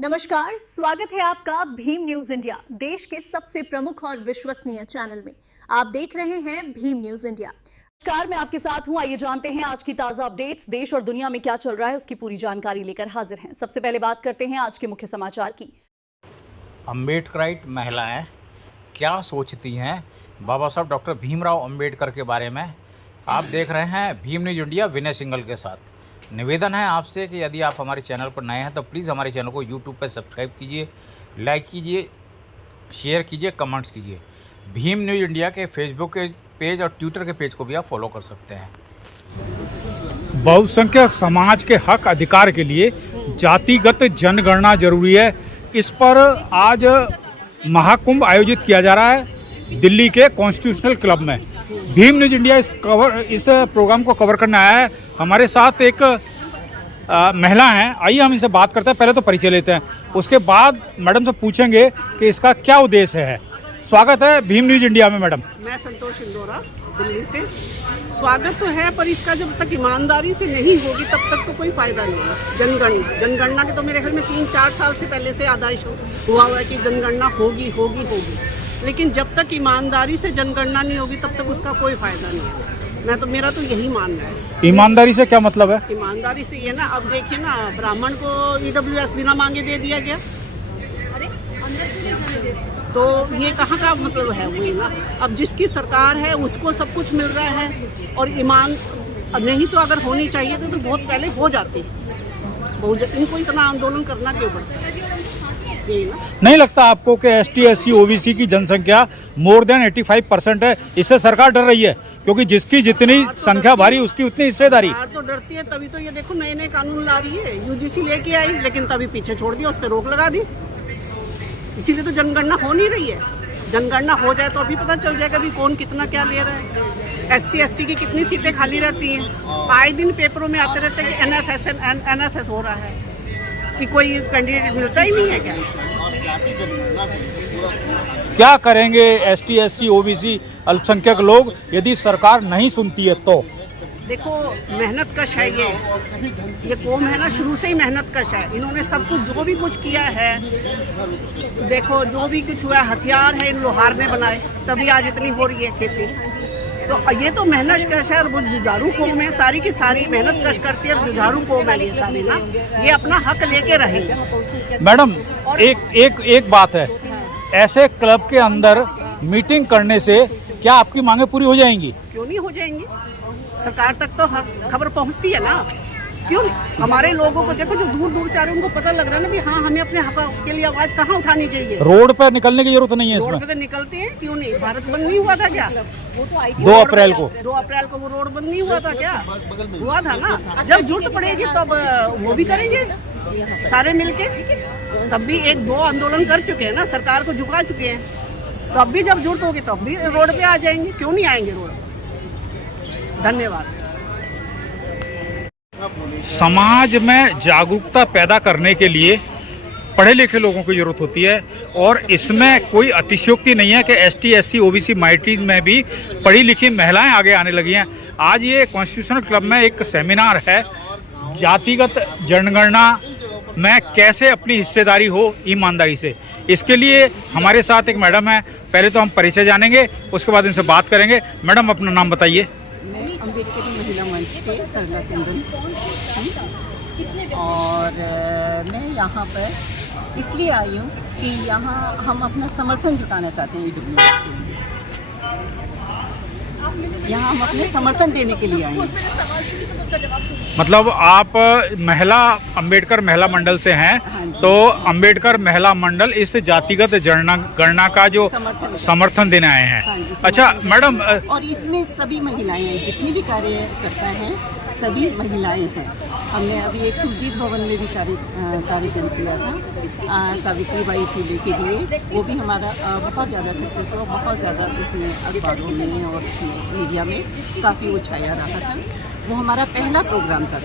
नमस्कार, स्वागत है आपका भीम न्यूज इंडिया, देश के सबसे प्रमुख और विश्वसनीय चैनल में। आप देख रहे हैं भीम न्यूज इंडिया। नमस्कार, मैं आपके साथ हूं। आइए जानते हैं आज की ताजा अपडेट्स। देश और दुनिया में क्या चल रहा है उसकी पूरी जानकारी लेकर हाजिर हैं। सबसे पहले बात करते हैं आज के मुख्य समाचार की। अम्बेडकराइट महिलाएं क्या सोचती हैं बाबा साहब डॉक्टर भीमराव अंबेडकर के बारे में। आप देख रहे हैं भीम न्यूज इंडिया विनय सिंगल के साथ। निवेदन है आपसे कि यदि आप हमारे चैनल पर नए हैं तो प्लीज़ हमारे चैनल को यूट्यूब पर सब्सक्राइब कीजिए, लाइक कीजिए, शेयर कीजिए, कमेंट्स कीजिए। भीम न्यूज इंडिया के फेसबुक के पेज और ट्विटर के पेज को भी आप फॉलो कर सकते हैं। बहुसंख्यक समाज के हक अधिकार के लिए जातिगत जनगणना जरूरी है। इस पर आज महाकुंभ आयोजित किया जा रहा है दिल्ली के कॉन्स्टिट्यूशनल क्लब में। भीम न्यूज इंडिया इस प्रोग्राम को कवर करने आया है। हमारे साथ एक महिला हैं, आइए हम इनसे बात करते हैं। पहले तो परिचय लेते हैं, उसके बाद मैडम से पूछेंगे कि इसका क्या उद्देश्य है। स्वागत है भीम न्यूज इंडिया में मैडम। मैं संतोष इंदौरा दिल्ली से। स्वागत तो है, पर इसका जब तक ईमानदारी से नहीं होगी तब तक तो कोई फायदा नहीं है। जनगणना के तो मेरे ख्याल में 3-4 साल से पहले से आदेश हुआ है कि जनगणना होगी। लेकिन जब तक ईमानदारी से जनगणना नहीं होगी तब तक उसका कोई फायदा नहीं है। मेरा तो यही मानना है। ईमानदारी से क्या मतलब है? ईमानदारी से ये ना, अब देखिए ना, ब्राह्मण को EWS बिना मांगे दे दिया गया, तो ये कहाँ का मतलब है? वही ना, अब जिसकी सरकार है उसको सब कुछ मिल रहा है और ईमान नहीं तो अगर होनी चाहिए तो बहुत पहले हो जाती। इनको इतना आंदोलन करना क्यों पड़ता है? नहीं लगता आपको कि ST SC OBC की जनसंख्या मोर देन 85% है, इससे सरकार डर रही है? क्योंकि जिसकी जितनी संख्या भारी उसकी उतनी हिस्सेदारी। सरकार तो डरती है, तभी तो ये देखो नए कानून ला रही है। UGC लेके आई लेकिन तभी पीछे छोड़ दिया, उस पर रोक लगा दी। इसीलिए तो जनगणना हो नहीं रही है। जनगणना हो जाए तो अभी पता चल जाएगा भी कौन कितना क्या ले रहा है। SC ST की कितनी सीटें खाली रहती हैं। आए दिन पेपरों में आते रहते हैं कि NFS हो रहा है, कि कोई कैंडिडेट मिलता ही नहीं है। क्या करेंगे ST SC OBC अल्पसंख्यक लोग यदि सरकार नहीं सुनती है तो? देखो, मेहनत कश है ये कौम है ना, शुरू से ही मेहनत कश है। इन्होंने सब कुछ जो भी कुछ किया है, देखो जो भी कुछ हुआ, हथियार है इन लोहार ने बनाए, तभी आज इतनी हो रही है खेती। तो ये तो मेहनत कश है और वो जुझारू कौम है, सारी की सारी मेहनत कश करती है। जुझारू कौम है ये सारी ना, ये अपना हक लेके रहेंगे। मैडम एक बात है, ऐसे क्लब के अंदर मीटिंग करने से क्या आपकी मांगे पूरी हो जाएंगी? क्यों नहीं हो जाएंगी? सरकार तक तो खबर पहुंचती है ना, क्यों नहीं? हमारे लोगों को देखो, जो दूर दूर से आ रहे हैं उनको पता लग रहा है ना भी हाँ, हमें अपने हक के लिए आवाज कहाँ उठानी चाहिए। रोड पर निकलने की जरूरत नहीं है इसमें। रोड पे तो निकलते हैं, क्यों नहीं? भारत बंद नहीं हुआ था क्या? 2 अप्रैल को वो रोड बंद नहीं हुआ था क्या? हुआ था ना। जब जरूरत पड़ेगी तब वो भी करेंगे सारे मिलके। तब भी 1-2 आंदोलन कर चुके हैं ना, सरकार को झुका चुके हैं। तब भी जब जरूरत होगी तब भी रोड पे आ जाएंगे। क्यों नहीं आएंगे रोड? धन्यवाद। समाज में जागरूकता पैदा करने के लिए पढ़े लिखे लोगों की जरूरत होती है, और इसमें कोई अतिशयोक्ति नहीं है कि ST SC OBC माइनॉरिटीज में भी पढ़ी लिखी महिलाएं आगे आने लगी हैं। आज ये कॉन्स्टिट्यूशनल क्लब में एक सेमिनार है, जातिगत जनगणना में कैसे अपनी हिस्सेदारी हो ईमानदारी से। इसके लिए हमारे साथ एक मैडम है, पहले तो हम परिचय जानेंगे, उसके बाद इनसे बात करेंगे। मैडम अपना नाम बताइए। अम्बेडकर महिला मंच से सरला कुंदन, और मैं यहाँ पर इसलिए आई हूँ कि यहाँ हम अपना समर्थन जुटाना चाहते हैं EWS के लिए। यहाँ हम अपने समर्थन देने के लिए आए हैं। मतलब आप अंबेडकर महिला मंडल से हैं? हाँ, तो अंबेडकर महिला मंडल इस जातिगत जनगणना का जो समर्थन देने आए हैं। हाँ जी, अच्छा मैडम, और इसमें सभी महिलाएं हैं, जितनी भी कार्यकर्ता हैं सभी महिलाएं हैं। हमने अभी एक सुरजीत भवन में भी कार्यक्रम किया था सावित्रीबाई फुले के लिए। वो भी हमारा बहुत ज़्यादा सक्सेस हुआ, बहुत ज़्यादा उसमें अखबारों में और मीडिया में काफ़ी वो छाया रहा था। वो हमारा पहला प्रोग्राम था।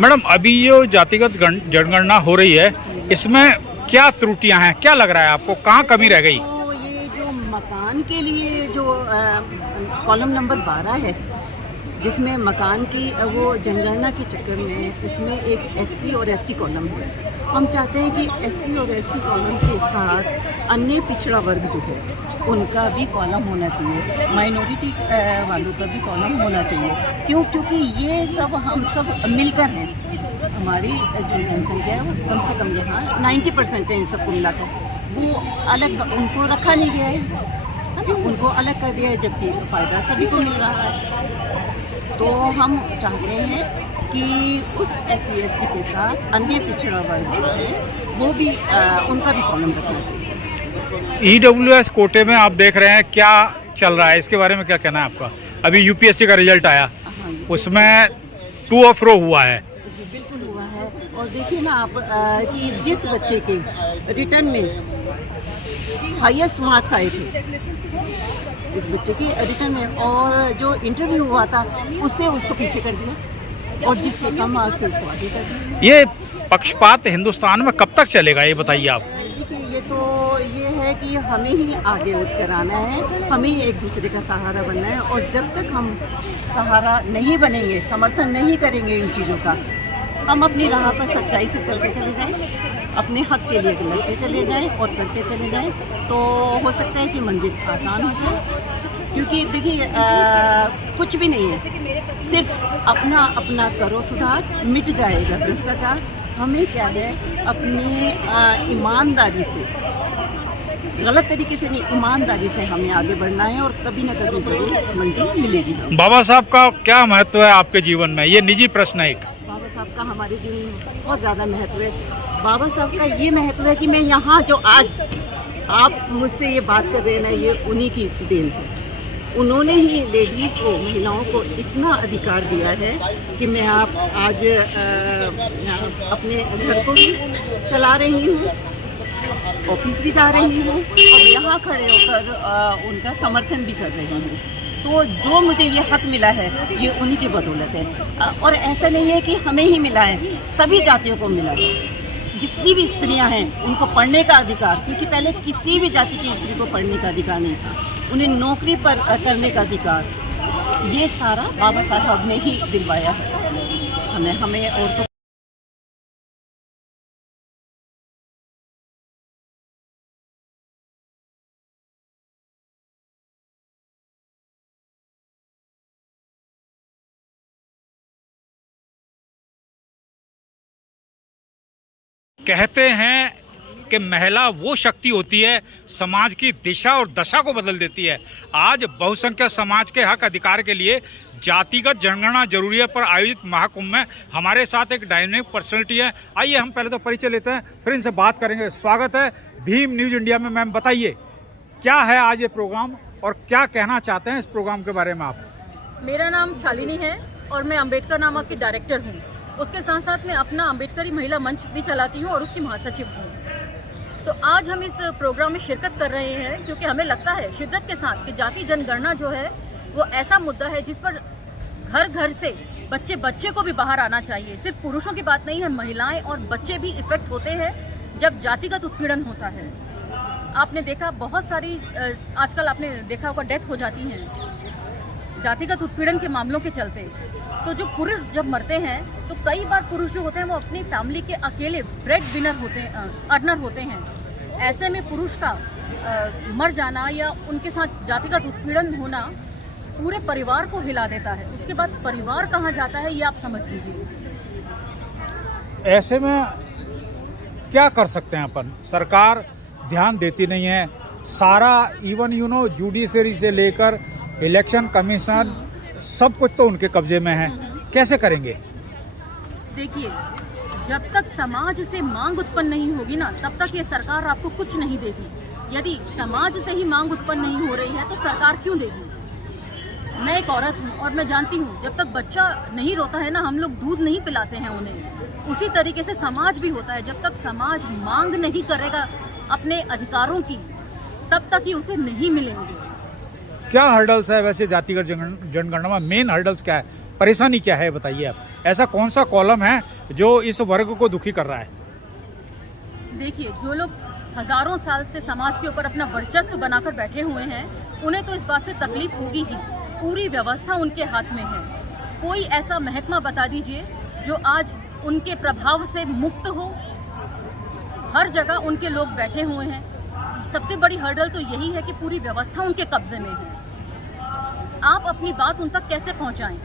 मैडम अभी जो जातिगत जनगणना हो रही है, इसमें क्या त्रुटियां हैं? क्या लग रहा है आपको, कहाँ कमी रह गई? तो ये जो मकान के लिए जो कॉलम नंबर 12 है, जिसमें मकान की वो जनगणना के चक्कर में उसमें एक SC और ST कॉलम है। हम चाहते हैं कि SC और ST कॉलम के साथ अन्य पिछड़ा वर्ग जो है उनका भी कॉलम होना चाहिए, माइनॉरिटी वालों का भी कॉलम होना चाहिए। क्योंकि ये सब हम सब मिलकर हैं। हमारी जो जनसंख्या है वो कम से कम यहाँ 90% है इन सबको मिलाकर। वो अलग उनको रखा नहीं गया है, उनको अलग कर दिया है, जबकि फ़ायदा सभी को मिल रहा है। तो हम चाहते हैं कि उस SC ST के साथ अन्य पिछड़ा वर्ग जो है वो भी उनका भी कॉलम रखना चाहिए। EWS कोटे में आप देख रहे हैं क्या चल रहा है, इसके बारे में क्या कहना है आपका? अभी UPSC का रिजल्ट आया, उसमें टू और फ्रो हुआ है। बिल्कुल हुआ है। और देखिए ना आप कि जिस बच्चे के रिटर्न में हाईएस्ट मार्क्स आए थे इस बच्चे के रिटर्न में, और जो इंटरव्यू हुआ था उससे उसको पीछे कर दिया, और जिसके कम मार्क्स है उसको आगे कर दिया। ये पक्षपात हिंदुस्तान में कब तक चलेगा, ये बताइए आप। देखिए ये है कि हमें ही आगे उठ कर आना है, हमें ही एक दूसरे का सहारा बनना है। और जब तक हम सहारा नहीं बनेंगे, समर्थन नहीं करेंगे इन चीज़ों का, हम अपनी राह पर सच्चाई से चलते चले जाएं, अपने हक के लिए लड़ते चले जाएं और करते चले जाएं, तो हो सकता है कि मंजिल आसान हो जाए। क्योंकि देखिए कुछ भी नहीं है, सिर्फ अपना अपना करो सुधार, मिट जाएगा भ्रष्टाचार। हमें क्या है, अपनी ईमानदारी से, गलत तरीके से नहीं, ईमानदारी से हमें आगे बढ़ना है, और कभी ना कभी जरूर मंजिल मिलेगी। बाबा साहब का क्या महत्व है आपके जीवन में? ये निजी प्रश्न है एक। बाबा साहब का हमारे जीवन में बहुत ज़्यादा महत्व है। बाबा साहब का ये महत्व है कि मैं यहाँ जो आज आप मुझसे ये बात कर रहे हैं ना, ये उन्हीं की देन है। उन्होंने ही लेडीज़ को, महिलाओं को इतना अधिकार दिया है कि मैं आप आज अपने घर को भी चला रही हूँ, ऑफिस भी जा रही हूँ, और यहाँ खड़े होकर उनका समर्थन भी कर रही हूँ। तो जो मुझे ये हक मिला है ये उन्हीं की बदौलत है। और ऐसा नहीं है कि हमें ही मिला है, सभी जातियों को मिला है। जितनी भी स्त्रियां हैं उनको पढ़ने का अधिकार, क्योंकि पहले किसी भी जाति की स्त्री को पढ़ने का अधिकार नहीं था, उन्हें नौकरी पर करने का अधिकार, ये सारा बाबा साहब ने ही दिलवाया है हमें औरतों। कहते हैं कि महिला वो शक्ति होती है समाज की दिशा और दशा को बदल देती है। आज बहुसंख्यक समाज के हक अधिकार के लिए जातिगत जनगणना जरूरी है पर आयोजित महाकुंभ में हमारे साथ एक डायनेमिक पर्सनैलिटी है। आइए हम पहले तो परिचय लेते हैं, फिर इनसे बात करेंगे। स्वागत है भीम न्यूज़ इंडिया में। मैम बताइए क्या है आज ये प्रोग्राम और क्या कहना चाहते हैं इस प्रोग्राम के बारे में आप? मेरा नाम शालिनी है और मैं अंबेडकर नामा की डायरेक्टर हूँ। उसके साथ साथ मैं अपना अंबेडकरी महिला मंच भी चलाती हूँ और उसकी महासचिव हूँ। तो आज हम इस प्रोग्राम में शिरकत कर रहे हैं क्योंकि हमें लगता है शिद्दत के साथ कि जाति जनगणना जो है वो ऐसा मुद्दा है जिस पर घर घर से बच्चे बच्चे को भी बाहर आना चाहिए। सिर्फ पुरुषों की बात नहीं है, महिलाएं और बच्चे भी इफेक्ट होते हैं जब जातिगत उत्पीड़न होता है। आपने देखा बहुत सारी आजकल आपने देखा होगा डेथ हो जाती हैं जातिगत उत्पीड़न के मामलों के चलते। तो जो पुरुष जब मरते हैं तो कई बार पुरुष जो होते हैं वो अपनी फैमिली के अकेले ब्रेड विनर होते हैं, अर्नर होते हैं। ऐसे में पुरुष का मर जाना या उनके साथ जातिगत उत्पीड़न होना पूरे परिवार को हिला देता है। उसके बाद परिवार कहाँ जाता है ये आप समझ लीजिए। ऐसे में क्या कर सकते हैं अपन? सरकार ध्यान देती नहीं है, सारा इवन जुडिशरी से लेकर इलेक्शन कमीशन सब कुछ तो उनके कब्जे में है। कैसे करेंगे? देखिए, जब तक समाज से मांग उत्पन्न नहीं होगी ना तब तक ये सरकार आपको कुछ नहीं देगी। यदि समाज से ही मांग उत्पन्न नहीं हो रही है तो सरकार क्यों देगी? मैं एक औरत हूँ और मैं जानती हूँ जब तक बच्चा नहीं रोता है ना, हम लोग दूध नहीं पिलाते हैं उन्हें। उसी तरीके से समाज भी होता है, जब तक समाज मांग नहीं करेगा अपने अधिकारों की तब तक ही उसे नहीं मिलेंगे। क्या हर्डल्स है वैसे जातिगत जनगणना में? मेन हर्डल्स क्या है, परेशानी क्या है बताइए आप। ऐसा कौन सा कॉलम है जो इस वर्ग को दुखी कर रहा है? देखिए, जो लोग हजारों साल से समाज के ऊपर अपना वर्चस्व बनाकर बैठे हुए हैं उन्हें तो इस बात से तकलीफ होगी ही। पूरी व्यवस्था उनके हाथ में है। कोई ऐसा महकमा बता दीजिए जो आज उनके प्रभाव से मुक्त हो। हर जगह उनके लोग बैठे हुए हैं। सबसे बड़ी हर्डल तो यही है कि पूरी व्यवस्था उनके कब्जे में है। आप अपनी बात उन तक कैसे पहुंचाएं?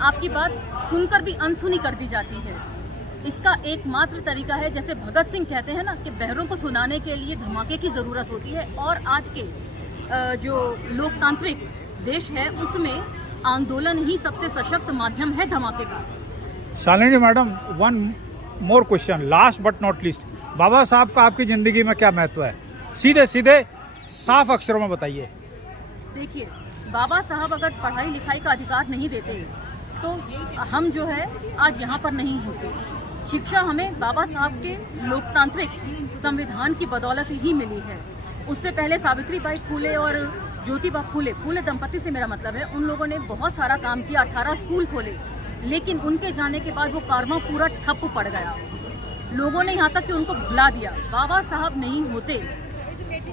आपकी बात सुनकर भी अनसुनी कर दी जाती है। इसका एकमात्र तरीका है, जैसे भगत सिंह कहते हैं ना, कि बहरों को सुनाने के लिए धमाके की ज़रूरत होती है। और आज के जो लोकतांत्रिक देश है उसमें आंदोलन ही सबसे सशक्त माध्यम है धमाके का। Shalini madam, one more question, last but not least, Baba Saheb का आपकी ज़िंदगी में क्या महत्व है? सीधे सीधे साफ अक्षरों में बताइए। देखिए, बाबा साहब अगर पढ़ाई लिखाई का अधिकार नहीं देते तो हम जो है आज यहाँ पर नहीं होते। शिक्षा हमें बाबा साहब के लोकतांत्रिक संविधान की बदौलत ही मिली है। उससे पहले सावित्रीबाई फूले और ज्योतिबा फूले दंपति से मेरा मतलब है, उन लोगों ने बहुत सारा काम किया, 18 स्कूल खोले, लेकिन उनके जाने के बाद वो कारवां पूरा ठप पड़ गया। लोगों ने यहाँ तक कि उनको भुला दिया। बाबा साहब नहीं होते,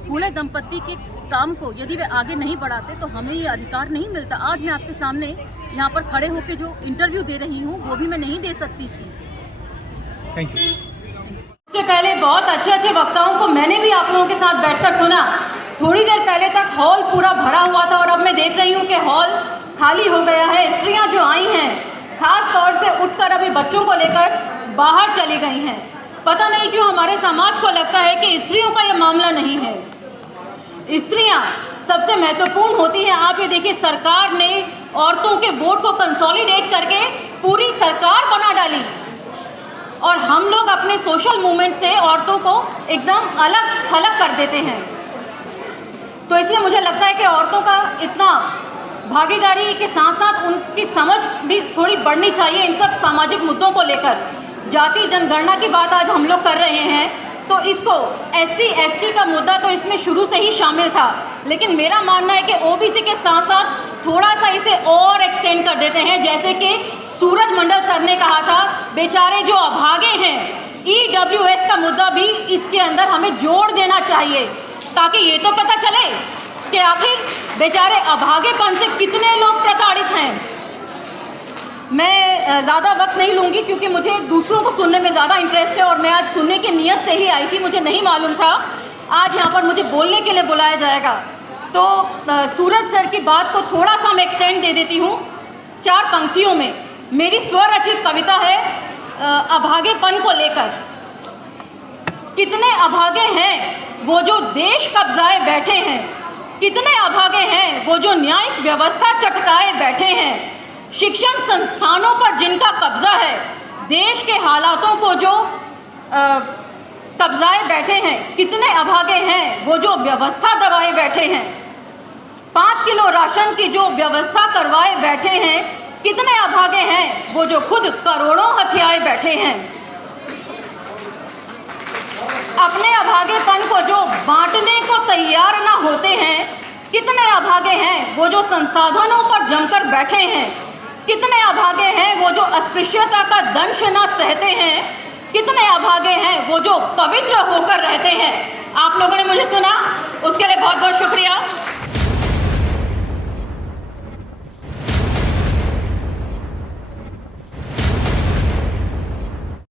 फूले दंपति के काम को यदि वे आगे नहीं बढ़ाते तो हमें ये अधिकार नहीं मिलता। आज मैं आपके सामने यहाँ पर खड़े होकर जो इंटरव्यू दे रही हूँ वो भी मैं नहीं दे सकती थी। Thank you. इससे पहले बहुत अच्छे वक्ताओं को मैंने भी आप लोगों के साथ बैठकर सुना। थोड़ी देर पहले तक हॉल पूरा भरा हुआ था और अब मैं देख रही हूँ कि हॉल खाली हो गया है। स्त्रियाँ जो आई हैं खास तौर से उठकर अभी बच्चों को लेकर बाहर चली गई हैं। पता नहीं क्यों हमारे समाज को लगता है कि स्त्रियों का ये मामला नहीं है। स्त्रियां सबसे महत्वपूर्ण होती हैं। आप ये देखिए, सरकार ने औरतों के वोट को कंसोलिडेट करके पूरी सरकार बना डाली और हम लोग अपने सोशल मूवमेंट से औरतों को एकदम अलग थलग कर देते हैं। तो इसलिए मुझे लगता है कि औरतों का इतना भागीदारी के साथ साथ उनकी समझ भी थोड़ी बढ़नी चाहिए इन सब सामाजिक मुद्दों को लेकर। जाति जनगणना की बात आज हम लोग कर रहे हैं तो इसको SC ST का मुद्दा तो इसमें शुरू से ही शामिल था, लेकिन मेरा मानना है कि OBC के साथ साथ थोड़ा सा इसे और एक्सटेंड कर देते हैं। जैसे कि सूरज मंडल सर ने कहा था, बेचारे जो अभागे हैं, EWS का मुद्दा भी इसके अंदर हमें जोड़ देना चाहिए ताकि ये तो पता चले कि आखिर बेचारे अभागेपन से कितने लोग प्रताड़ित हैं। मैं ज़्यादा वक्त नहीं लूँगी क्योंकि मुझे दूसरों को सुनने में ज़्यादा इंटरेस्ट है और मैं आज सुनने की नीयत से ही आई थी। मुझे नहीं मालूम था आज यहाँ पर मुझे बोलने के लिए बुलाया जाएगा। तो सूरज सर की बात को थोड़ा सा मैं एक्सटेंड दे देती हूँ 4 पंक्तियों में। मेरी स्वरचित कविता है अभागेपन को लेकर। कितने अभागे हैं वो जो देश कब्जाए बैठे हैं, कितने अभागे हैं वो जो न्यायिक व्यवस्था चटकाए बैठे हैं। शिक्षण संस्थानों पर जिनका कब्जा है, देश के हालातों को जो कब्जाए बैठे हैं। कितने अभागे हैं वो जो व्यवस्था दबाए बैठे हैं। 5 किलो राशन की जो व्यवस्था करवाए बैठे हैं। कितने अभागे हैं वो जो खुद करोड़ों हथियाए बैठे हैं। अपने अभागेपन को जो बांटने को तैयार ना होते हैं। कितने अभागे हैं वो जो संसाधनों पर जमकर बैठे हैं। कितने अभागे हैं वो जो अस्पृश्यता का दंश ना सहते हैं। कितने अभागे हैं वो जो पवित्र होकर रहते हैं। आप लोगों ने मुझे सुना, उसके लिए बहुत बहुत शुक्रिया।